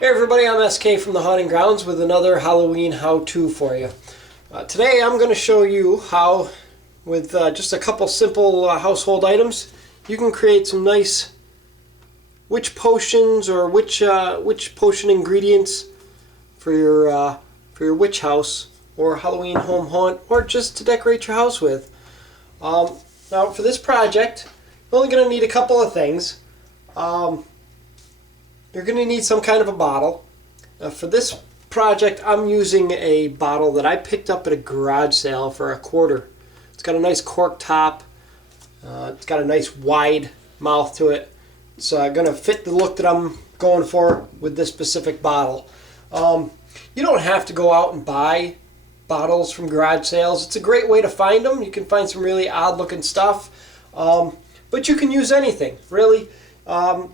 Hey everybody, I'm SK from the Haunting Grounds with another Halloween how-to for you. Today I'm going to show you how, with just a couple simple household items, you can create some nice witch potions or witch potion ingredients for your witch house or Halloween home haunt, or just to decorate your house with. Now for this project, you're only going to need a couple of things. You're going to need some kind of a bottle. For this project, I'm using a bottle that I picked up at a garage sale for $1. It's got a nice cork top. It's got a nice wide mouth to it. It's going to fit the look that I'm going for with this specific bottle. You don't have to go out and buy bottles from garage sales. It's a great way to find them. You can find some really odd looking stuff. But you can use anything, really.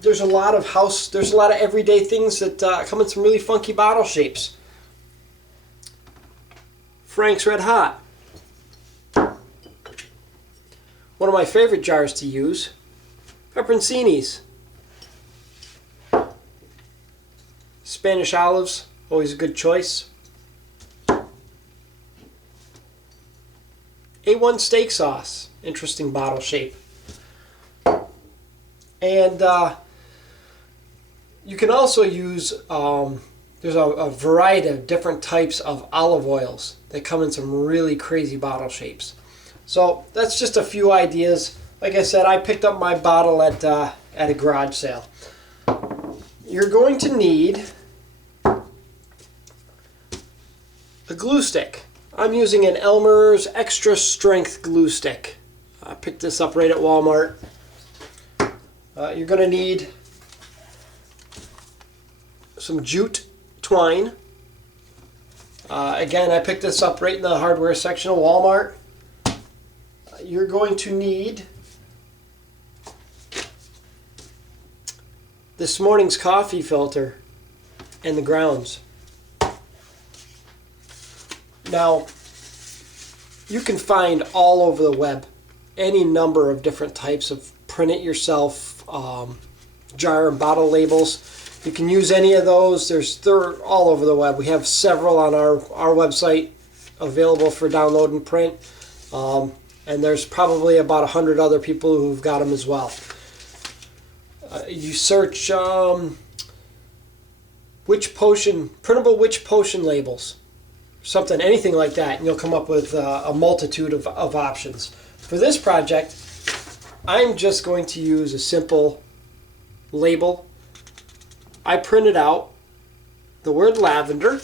There's a lot of everyday things that come in some really funky bottle shapes. Frank's Red Hot. One of my favorite jars to use. Peperoncinis. Spanish olives, always a good choice. A1 steak sauce, interesting bottle shape. And you can also use, there's a variety of different types of olive oils that come in some really crazy bottle shapes. So that's just a few ideas. Like I said, I picked up my bottle at a garage sale. You're going to need a glue stick. I'm using an Elmer's Extra Strength glue stick. I picked this up right at Walmart. You're going to need some jute twine. Again, I picked this up right in the hardware section of Walmart. You're going to need this morning's coffee filter and the grounds. Now, you can find all over the web any number of different types of print it yourself jar and bottle labels. You can use any of those. They're all over the web. We have several on our website available for download and print. And there's probably about 100 other people who've got them as well. You search printable witch potion labels, anything like that, and you'll come up with a multitude of options. For this project, I'm just going to use a simple label. I printed out the word lavender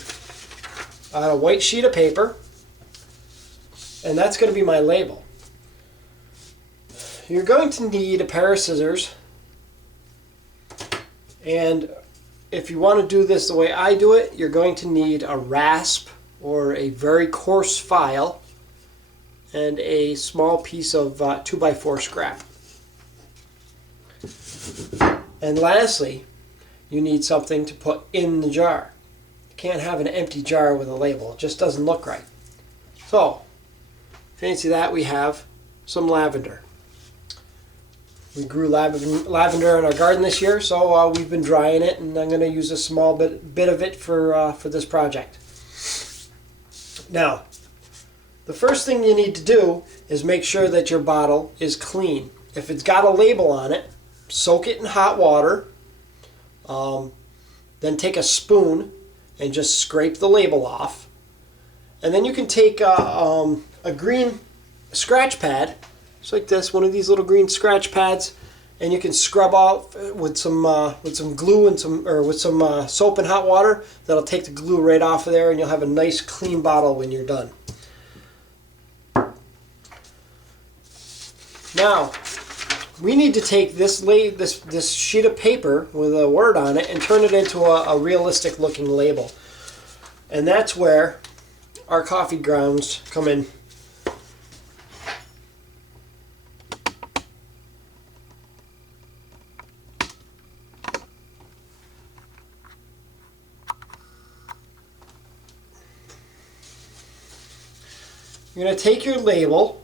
on a white sheet of paper, and that's going to be my label. You're going to need a pair of scissors, and if you want to do this the way I do it, you're going to need a rasp or a very coarse file and a small piece of 2x4 scrap. And lastly, you need something to put in the jar. You can't have an empty jar with a label. It just doesn't look right. So, fancy that, we have some lavender. We grew lavender in our garden this year, so we've been drying it, and I'm going to use a small bit of it for this project. Now, the first thing you need to do is make sure that your bottle is clean. If it's got a label on it, soak it in hot water, then take a spoon and just scrape the label off. And then you can take a green scratch pad, just like this, one of these little green scratch pads, and you can scrub out with some glue and with some soap and hot water. That'll take the glue right off of there, and you'll have a nice clean bottle when you're done. Now, we need to take this sheet of paper with a word on it and turn it into a realistic looking label. And that's where our coffee grounds come in. You're going to take your label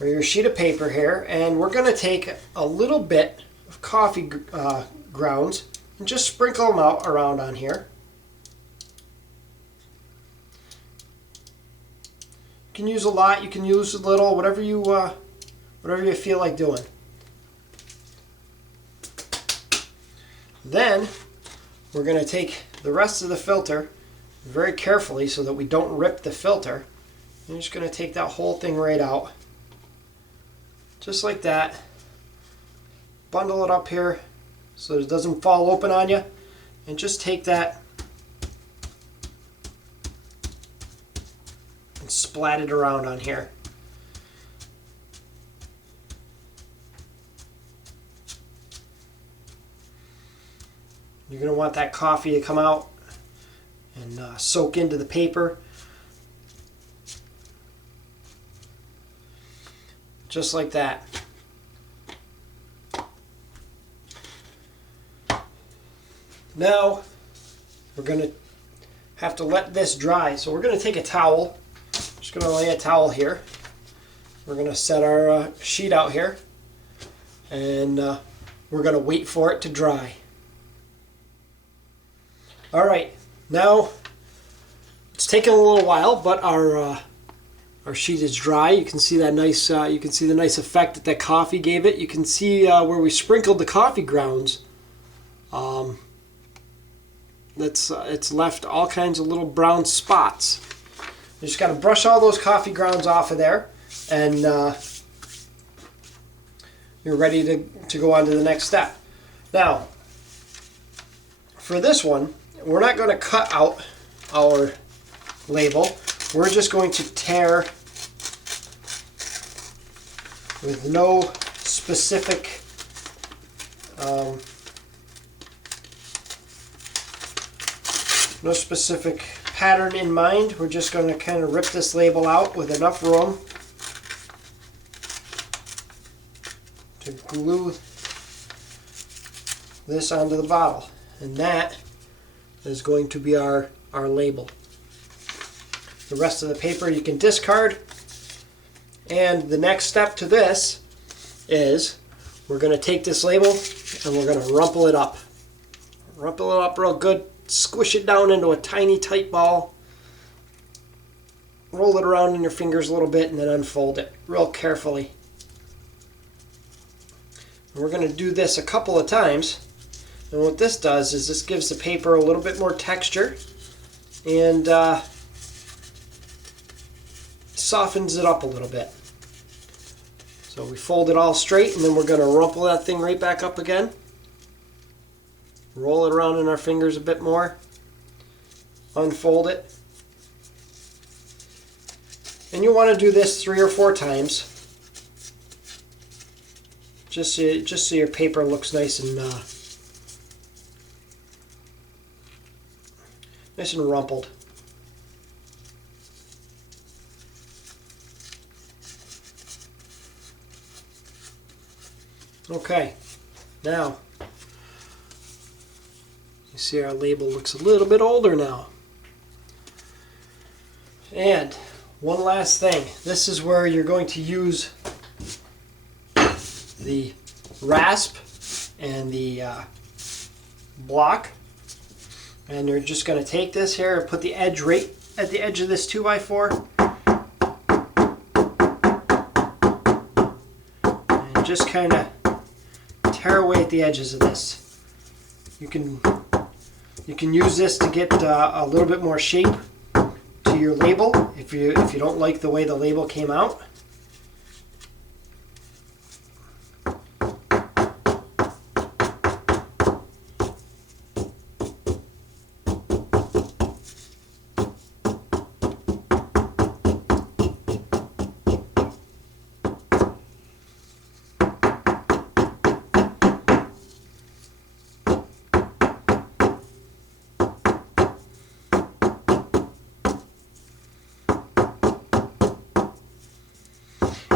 or your sheet of paper here, and we're going to take a little bit of coffee grounds and just sprinkle them out around on here. You can use a lot, you can use a little, whatever you feel like doing. Then we're going to take the rest of the filter very carefully so that we don't rip the filter. I'm just going to take that whole thing right out. Just like that. Bundle it up here so it doesn't fall open on you. And just take that and splat it around on here. You're going to want that coffee to come out and soak into the paper. Just like that. Now we're going to have to let this dry. So we're going to take a towel. Just going to lay a towel here. We're going to set our sheet out here. And we're going to wait for it to dry. Alright, now it's taken a little while, but our sheet is dry. You can see that nice. You can see the nice effect that coffee gave it. You can see where we sprinkled the coffee grounds. It's left all kinds of little brown spots. You just got to brush all those coffee grounds off of there, and you're ready to go on to the next step. Now, for this one, we're not going to cut out our label. We're just going to tear with no specific pattern in mind. We're just going to kind of rip this label out with enough room to glue this onto the bottle. And that is going to be our label. The rest of the paper you can discard. And the next step to this is we're going to take this label and we're going to rumple it up. Rumple it up real good. Squish it down into a tiny tight ball. Roll it around in your fingers a little bit and then unfold it real carefully. And we're going to do this a couple of times. And what this does is this gives the paper a little bit more texture and softens it up a little bit. So we fold it all straight and then we're going to rumple that thing right back up again. Roll it around in our fingers a bit more. Unfold it. And you want to do this 3 or 4 times. Just so your paper looks nice and rumpled. Okay, now you see our label looks a little bit older now. And one last thing, this is where you're going to use the rasp and the block. And you're just going to take this here and put the edge right at the edge of this 2x4. And just kind of tear away at the edges of this. You can use this to get a little bit more shape to your label if you don't like the way the label came out.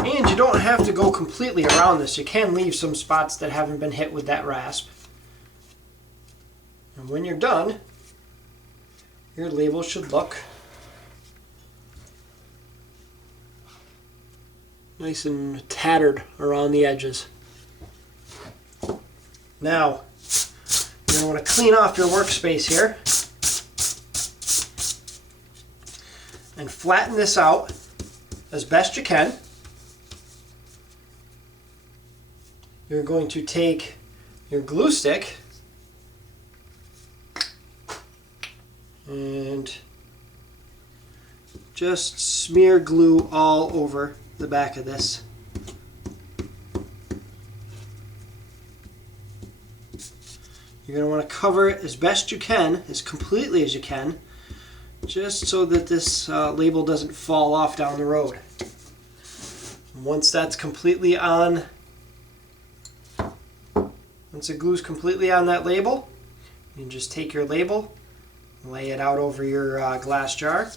And you don't have to go completely around this. You can leave some spots that haven't been hit with that rasp. And when you're done, your label should look nice and tattered around the edges. Now, you're you want to clean off your workspace here and flatten this out as best you can. You're going to take your glue stick and just smear glue all over the back of this. You're going to want to cover it as best you can, as completely as you can, just so that this label doesn't fall off down the road. Once that's completely on, once the glue's completely on that label, you can just take your label, lay it out over your glass jar,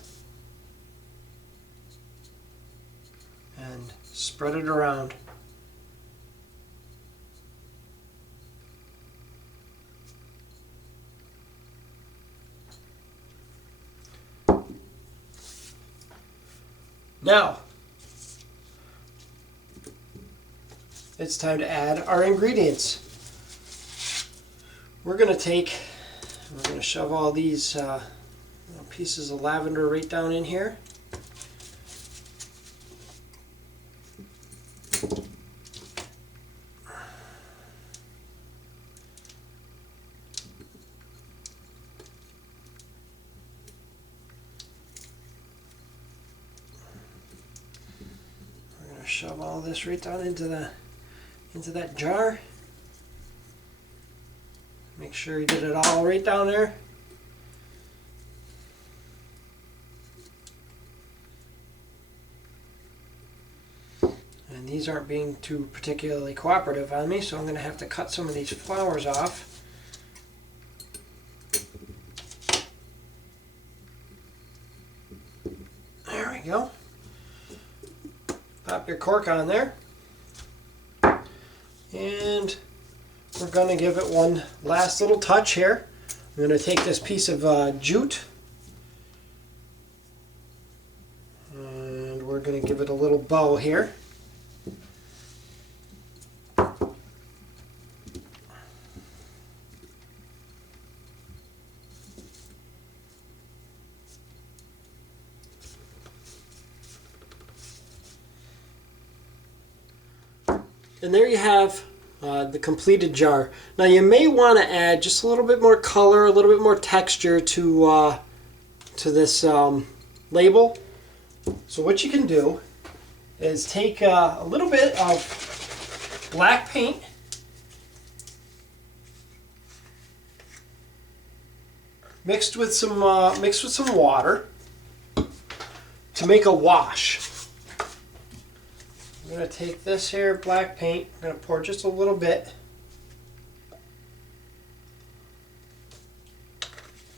and spread it around. Now, it's time to add our ingredients. We're going to shove all these pieces of lavender right down in here. We're going to shove all this right down into that jar. Make sure you get it all right down there. And these aren't being too particularly cooperative on me, so I'm going to have to cut some of these flowers off. There we go. Pop your cork on there. And we're going to give it one last little touch here. I'm going to take this piece of jute and we're going to give it a little bow here. And there you have the completed jar. Now you may want to add just a little bit more color, a little bit more texture to this label. So what you can do is take a little bit of black paint, mixed with some water to make a wash. I'm going to take this here, black paint, I'm going to pour just a little bit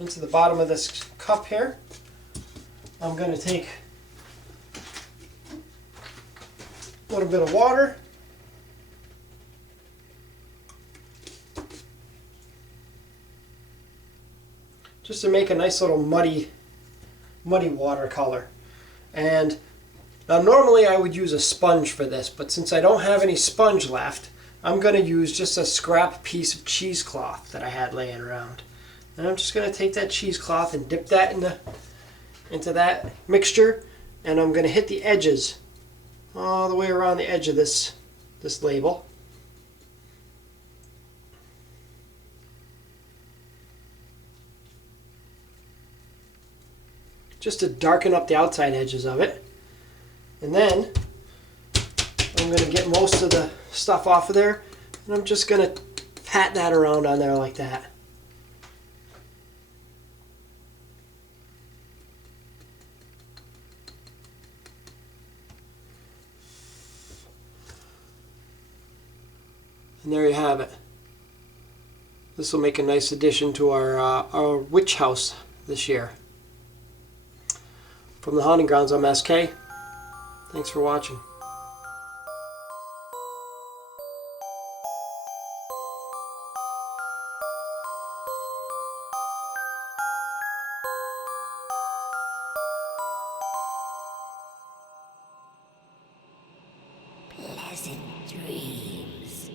into the bottom of this cup here. I'm going to take a little bit of water, just to make a nice little muddy watercolor. And now normally I would use a sponge for this, but since I don't have any sponge left, I'm going to use just a scrap piece of cheesecloth that I had laying around. And I'm just going to take that cheesecloth and dip that into that mixture, and I'm going to hit the edges all the way around the edge of this label. Just to darken up the outside edges of it. And then I'm going to get most of the stuff off of there, and I'm just going to pat that around on there like that. And there you have it. This will make a nice addition to our witch house this year. From the Haunting Grounds, I'm SK. Thanks for watching. Pleasant dreams.